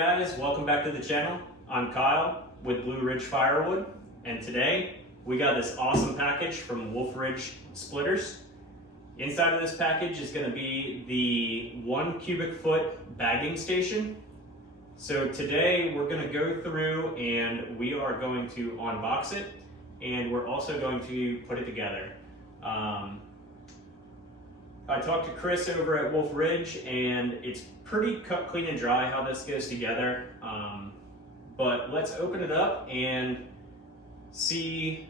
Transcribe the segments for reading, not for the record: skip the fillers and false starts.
guys, welcome back to the channel. I'm Kyle with Wolfe Ridge Firewood, and today we got this awesome package from Wolfe Ridge Splitters. Inside of this package is going to be the 1 cubic foot bagging station. So today we're going to go through and we are going to unbox it, and we're also going to put it together. I talked to Chris over at Wolfe Ridge, and it's pretty cut, clean, and dry how this goes together. But let's open it up and see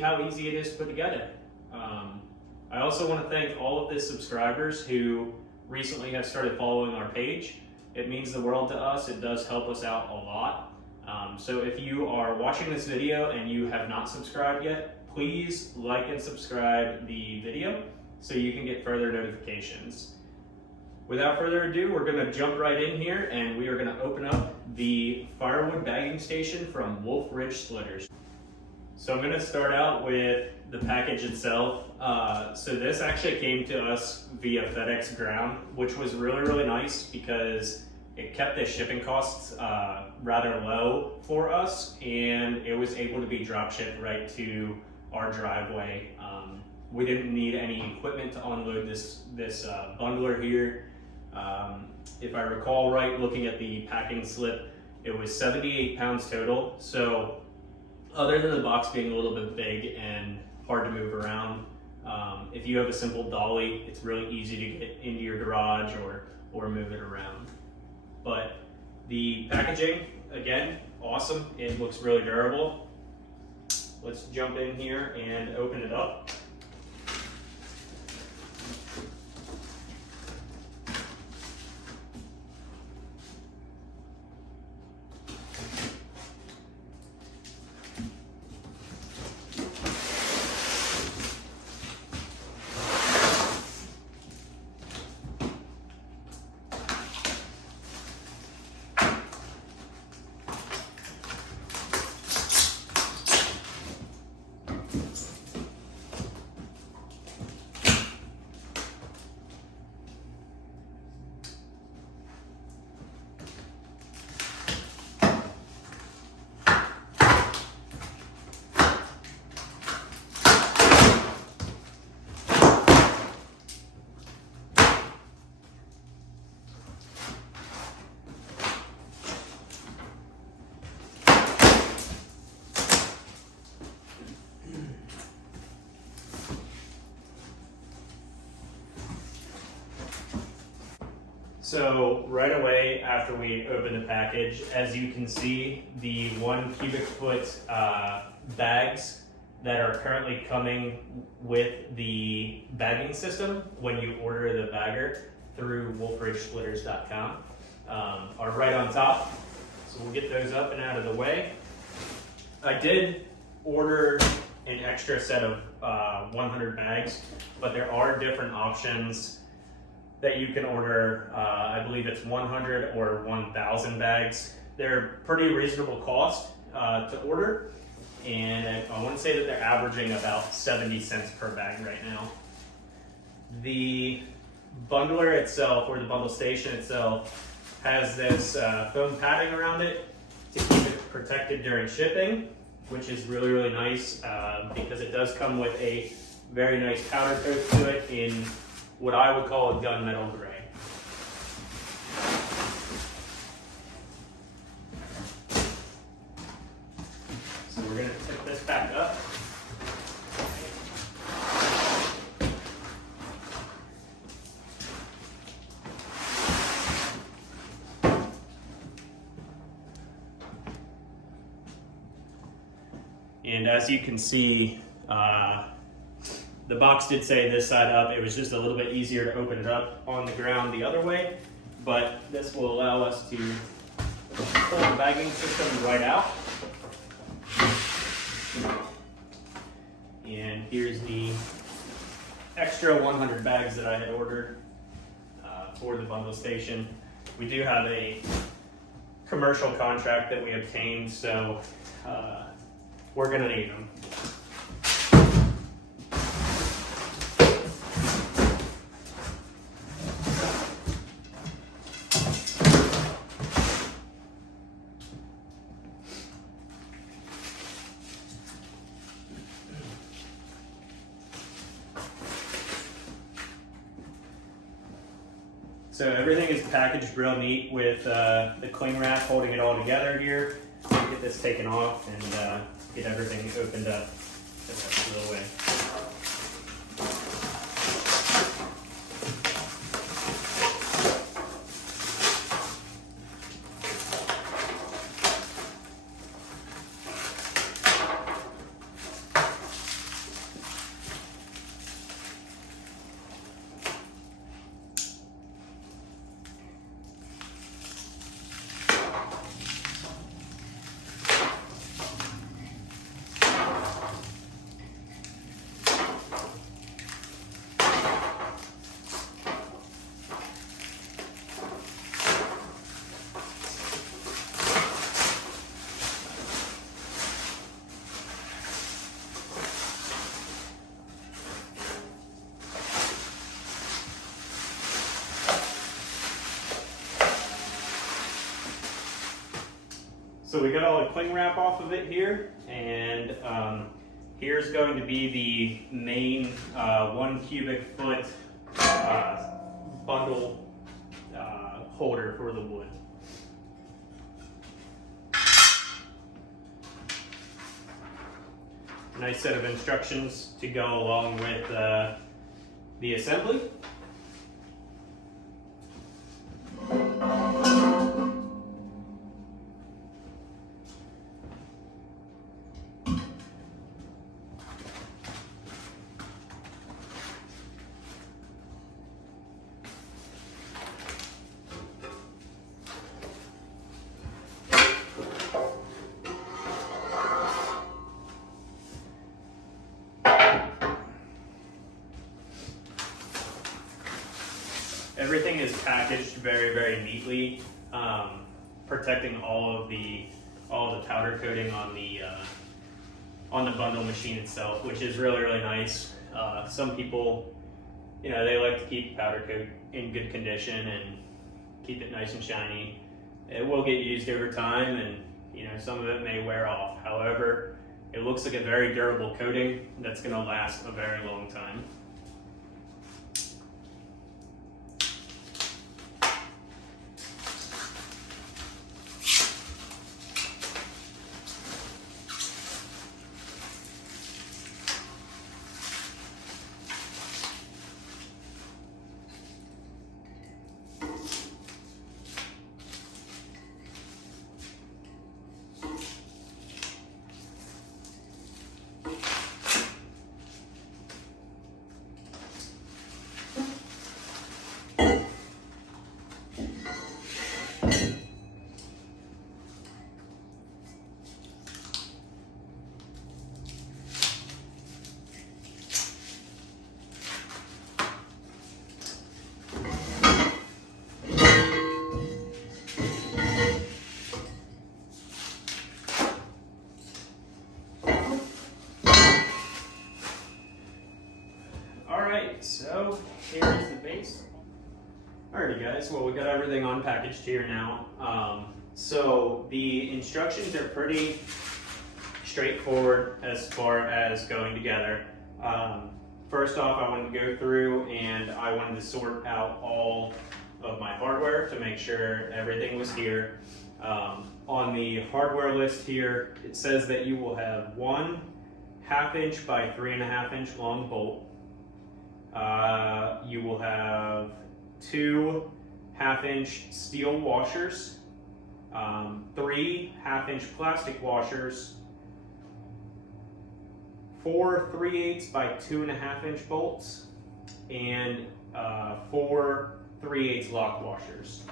how easy it is to put together. I also want to thank all of the subscribers who recently have started following our page. It means the world to us. It does help us out a lot. So if you are watching this video and you have not subscribed yet, please like and subscribe the video so you can get further notifications. Without further ado, we're going to jump right in here and we are going to open up the Firewood bagging station from Wolfe Ridge Splitters. So I'm going to start out with the package itself. So this actually came to us via FedEx Ground, which was really nice because it kept the shipping costs rather low for us, and it was able to be drop shipped right to our driveway. We didn't need any equipment to unload this bundler here. If I recall right, looking at the packing slip, it was 78 pounds total. So other than the box being a little bit big and hard to move around, if you have a simple dolly, it's really easy to get into your garage or move it around. But the packaging, again, awesome. It looks really durable. Let's jump in here and open it up. So right away after we open the package, as you can see, the 1 cubic foot bags that are currently coming with the bagging system when you order the bagger through wolferidgesplitters.com are right on top. So we'll get those up and out of the way. I did order an extra set of 100 bags, but there are different options that you can order. I believe it's 100 or 1,000 bags. They're pretty reasonable cost to order, and I want to say that they're averaging about 70 cents per bag right now. The bundler itself, or the bundle station itself, has this foam padding around it to keep it protected during shipping, which is really nice because it does come with a very nice powder coat to it in what I would call a gunmetal gray. So we're going to tip this back up. And as you can see, the box did say this side up. It was just a little bit easier to open it up on the ground the other way, but this will allow us to pull the bagging system right out. And here's the extra 100 bags that I had ordered for the bundle station. We do have a commercial contract that we obtained, so we're gonna need them. So everything is packaged real neat with the cling wrap holding it all together here. Get this taken off and get everything opened up. Put that little way. So we got all the cling wrap off of it here, and here's going to be the main 1 cubic foot bundle holder for the wood. Nice set of instructions to go along with the assembly. Everything is packaged very, very neatly, protecting all the powder coating on the bundle machine itself, which is really, really nice. Some people, they like to keep powder coat in good condition and keep it nice and shiny. It will get used over time, and some of it may wear off. However, it looks like a very durable coating that's going to last a very long time. So here's the base. Alrighty guys, well we got everything unpackaged here now. So the instructions are pretty straightforward as far as going together. First off, I wanted to go through and I wanted to sort out all of my hardware to make sure everything was here. On the hardware list here, it says that you will have 1 1/2 inch by 3.5 inch long bolt. You will have 2 1/2 inch steel washers, 3 1/2 inch plastic washers, 4 3/8 by 2.5 inch bolts, and 4 3/8 lock washers.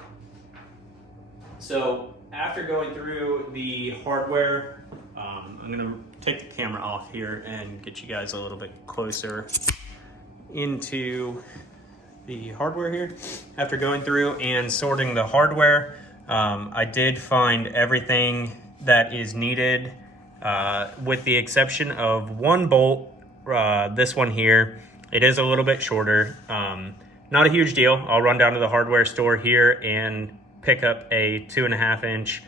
So after going through the hardware, I'm going to take the camera off here and get you guys a little bit closer into the hardware here. After going through and sorting the hardware, I did find everything that is needed, with the exception of 1 bolt, this one here. It is a little bit shorter, not a huge deal. I'll run down to the hardware store here and pick up a 2.5 inch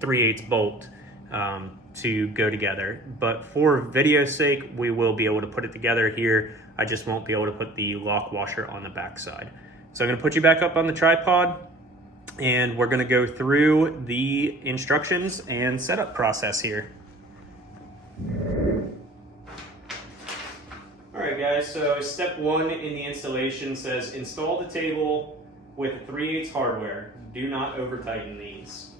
3/8 bolt. to go together. But for video's sake, we will be able to put it together here. I just won't be able to put the lock washer on the back side. So I'm gonna put you back up on the tripod, and we're gonna go through the instructions and setup process here. All right, guys, so step one in the installation says install the table with 3/8 hardware. Do not over tighten these.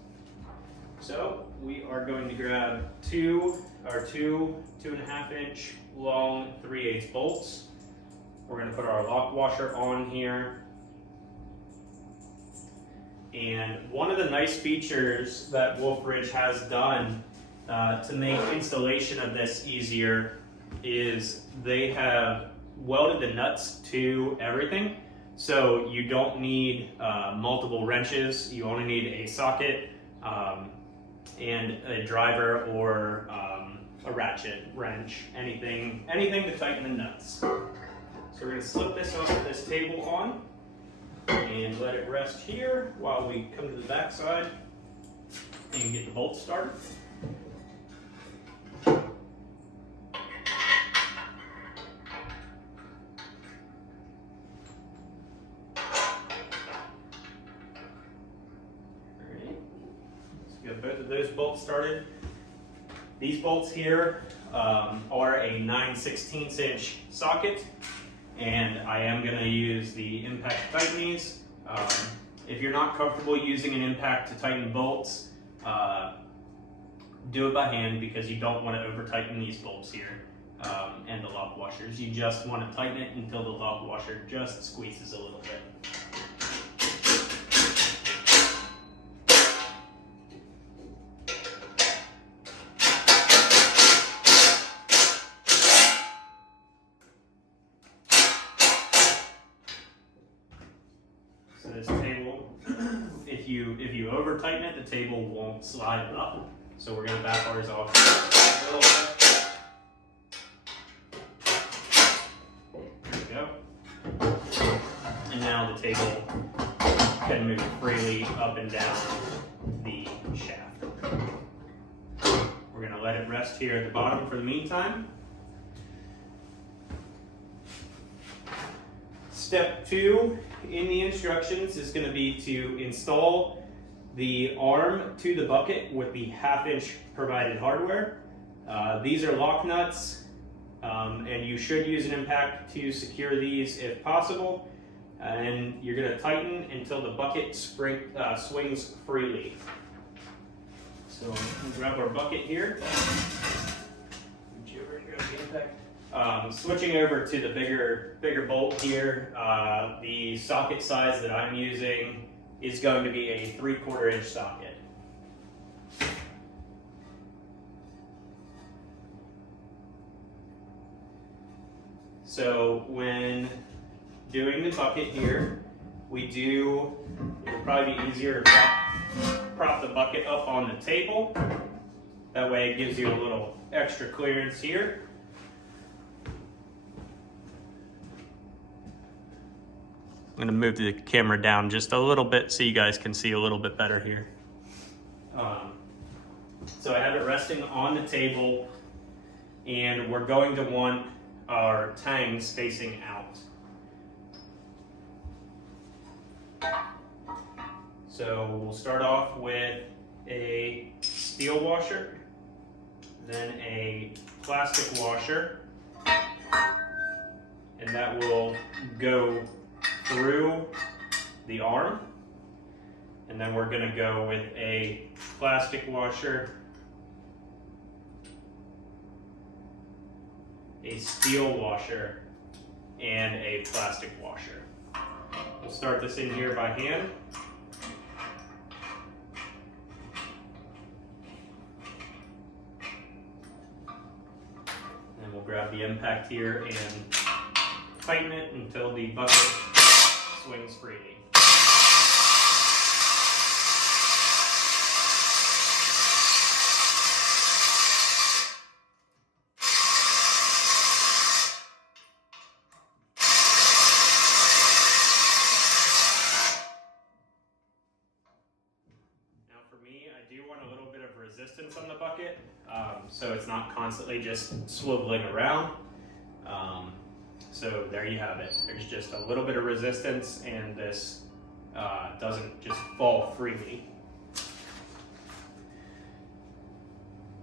So we are going to grab two 2.5 inch long 3/8 bolts. We're going to put our lock washer on here. And one of the nice features that Wolfe Ridge has done to make installation of this easier is they have welded the nuts to everything. So you don't need multiple wrenches. You only need a socket and a driver or a ratchet wrench, anything to tighten the nuts. So we're going to slip this table on and let it rest here while we come to the back side and get the bolts started. Both of those bolts started. These bolts here are a 9/16 inch socket, and I am going to use the impact to tighten these. If you're not comfortable using an impact to tighten bolts, do it by hand because you don't want to over tighten these bolts here and the lock washers. You just want to tighten it until the lock washer just squeezes a little bit. So this table, if you over tighten it, the table won't slide up. So we're gonna back ours off a little bit. There we go. And now the table can move freely up and down the shaft. We're gonna let it rest here at the bottom for the meantime. Step two in the instructions is going to be to install the arm to the bucket with the 1/2 inch provided hardware. These are lock nuts, and you should use an impact to secure these if possible. And you're going to tighten until the bucket swings freely. So we'll grab our bucket here. Switching over to the bigger bolt here, the socket size that I'm using is going to be a 3/4 inch socket. So when doing the bucket here, it'll probably be easier to prop the bucket up on the table. That way it gives you a little extra clearance here. I'm going to move the camera down just a little bit so you guys can see a little bit better here. So I have it resting on the table, and we're going to want our tangs facing out. So we'll start off with a steel washer, then a plastic washer, and that will go through the arm, and then we're going to go with a plastic washer, a steel washer, and a plastic washer. We'll start this in here by hand. And we'll grab the impact here and tighten it until the bucket swings freely. Now for me, I do want a little bit of resistance on the bucket, so it's not constantly just swiveling around. So there you have it. There's just a little bit of resistance, and this doesn't just fall freely.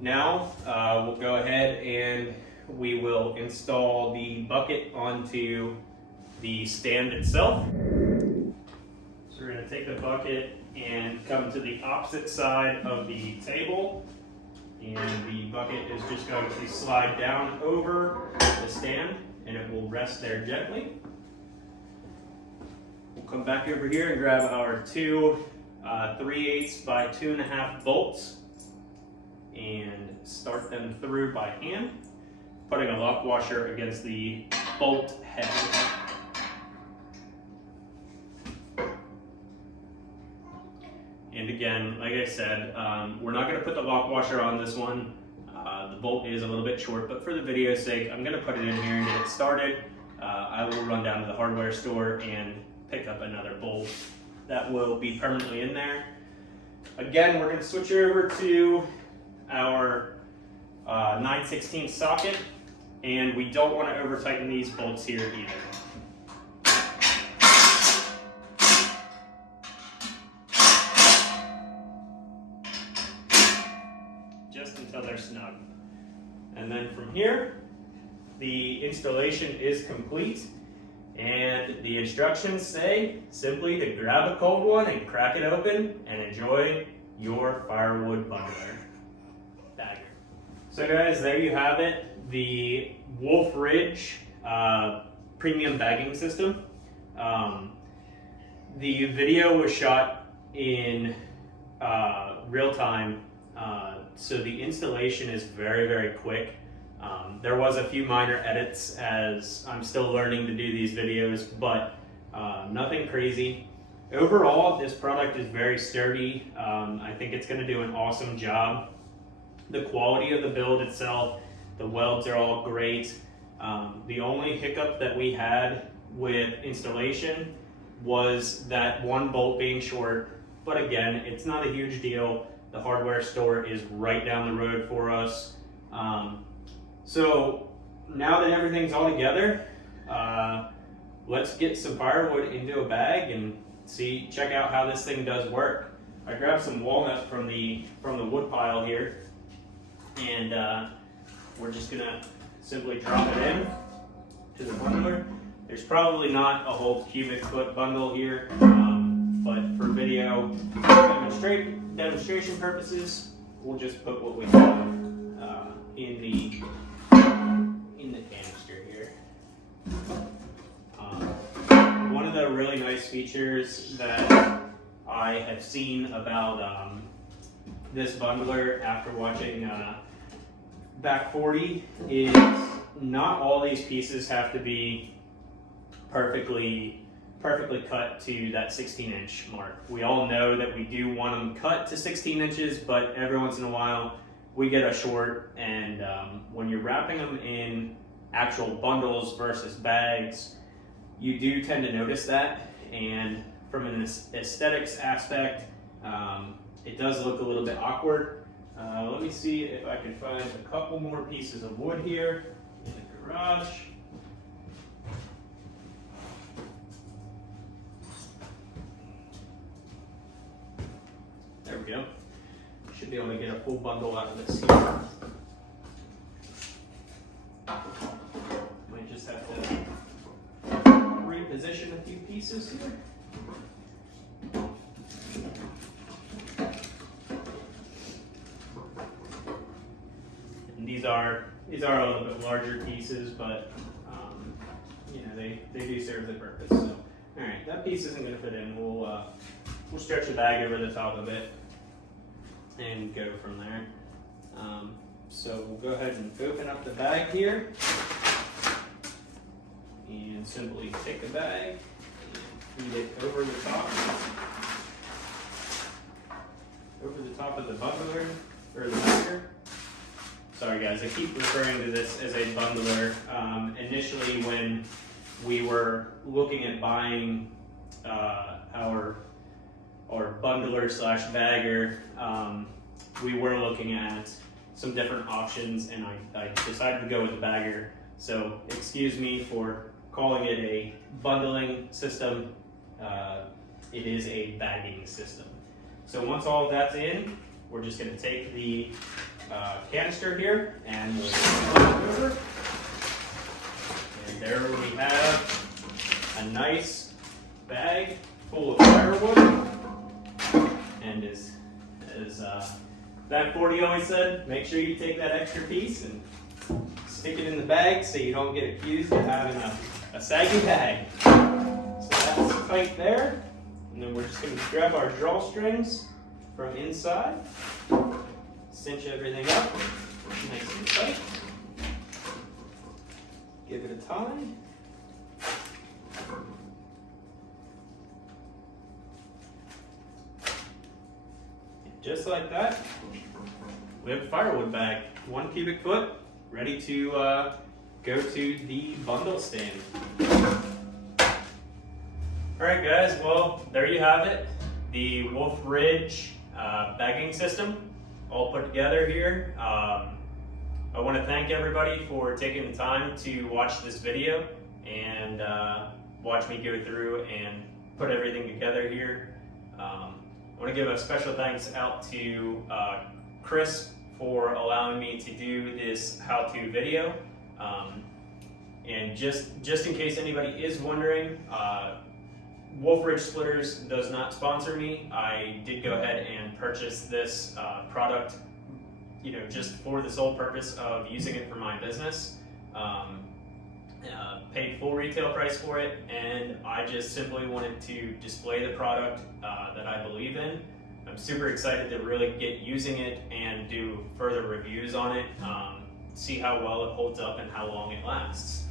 Now we'll go ahead and we will install the bucket onto the stand itself. So we're going to take the bucket and come to the opposite side of the table, and the bucket is just going to slide down over the stand and it will rest there gently. We'll come back over here and grab our two 3/8 by 2.5 bolts and start them through by hand, putting a lock washer against the bolt head. And again, like I said, we're not going to put the lock washer on this one. The bolt is a little bit short, but for the video's sake, I'm going to put it in here and get it started. I will run down to the hardware store and pick up another bolt that will be permanently in there. Again, we're going to switch over to our 9/16 socket, and we don't want to over tighten these bolts here either. Just until they're snug. And then from here, the installation is complete, and the instructions say simply to grab a cold one and crack it open and enjoy your firewood bundler bagger. So guys, there you have it, the Wolfe Ridge Premium bagging system. The video was shot in real time, so the installation is very, very quick. There was a few minor edits as I'm still learning to do these videos, but nothing crazy. Overall, this product is very sturdy. I think it's going to do an awesome job. The quality of the build itself, the welds are all great. The only hiccup that we had with installation was that one bolt being short, but again, it's not a huge deal. The hardware store is right down the road for us. So now that everything's all together, let's get some firewood into a bag and check out how this thing does work. I grabbed some walnut from the wood pile here, and we're just gonna simply drop it in to the bundler. There's probably not a whole cubic foot bundle here, but for video demonstration purposes, we'll just put what we have in the canister here. One of the really nice features that I have seen about this bundler after watching Back 40 is not all these pieces have to be perfectly cut to that 16-inch mark. We all know that we do want them cut to 16 inches, but every once in a while we get a short, and when you're wrapping them in actual bundles versus bags, you do tend to notice that, and from an aesthetics aspect, it does look a little bit awkward. Let me see if I can find a couple more pieces of wood here in the garage. There we go. Should be able to get a full bundle out of this here. Might just have to reposition a few pieces here. And these are a little bit larger pieces, but you know, they do serve the purpose. So, all right, that piece isn't going to fit in. We'll stretch the bag over the top of it and go from there. So we'll go ahead and open up the bag here and simply take the bag and feed it over the top of the bundler or the bagger. Sorry guys, I keep referring to this as a bundler. Initially when we were looking at buying our bundler slash bagger, we were looking at some different options, and I decided to go with a bagger. So excuse me for calling it a bundling system. It is a bagging system. So once all of that's in, we're just going to take the canister here and we'll flip it over. And there we have a nice bag full of firewood. And as that 40 always said, make sure you take that extra piece and stick it in the bag so you don't get accused of having a saggy bag. So that's tight there. And then we're just going to grab our drawstrings from inside, cinch everything up nice and tight, give it a tie. Just like that, we have a firewood bag, 1 cubic foot, ready to go to the bundle stand. All right, guys, well, there you have it. The Wolfe Ridge bagging system, all put together here. I want to thank everybody for taking the time to watch this video and watch me go through and put everything together here. I want to give a special thanks out to Chris for allowing me to do this how-to video. And just in case anybody is wondering, Wolfe Ridge Splitters does not sponsor me. I did go ahead and purchase this product, just for the sole purpose of using it for my business. Paid full retail price for it, and I just simply wanted to display the product that I believe in. I'm super excited to really get using it and do further reviews on it, see how well it holds up and how long it lasts.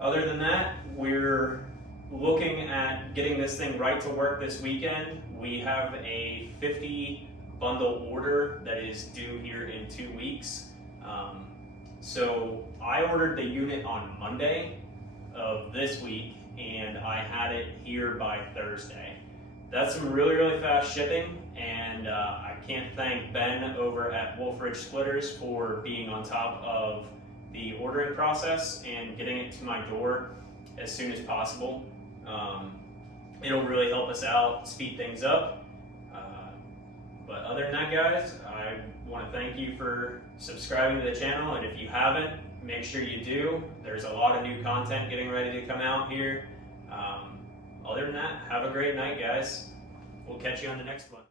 Other than that, we're looking at getting this thing right to work this weekend. We have a 50 bundle order that is due here in 2 weeks. So I ordered the unit on Monday of this week, and I had it here by Thursday. That's some really, really fast shipping, and I can't thank Ben over at Wolfe Ridge Splitters for being on top of the ordering process and getting it to my door as soon as possible. It'll really help us out, speed things up. But other than that, guys, I want to thank you for subscribing to the channel, and if you haven't, make sure you do. There's a lot of new content getting ready to come out here. Other than that, have a great night, guys. We'll catch you on the next one.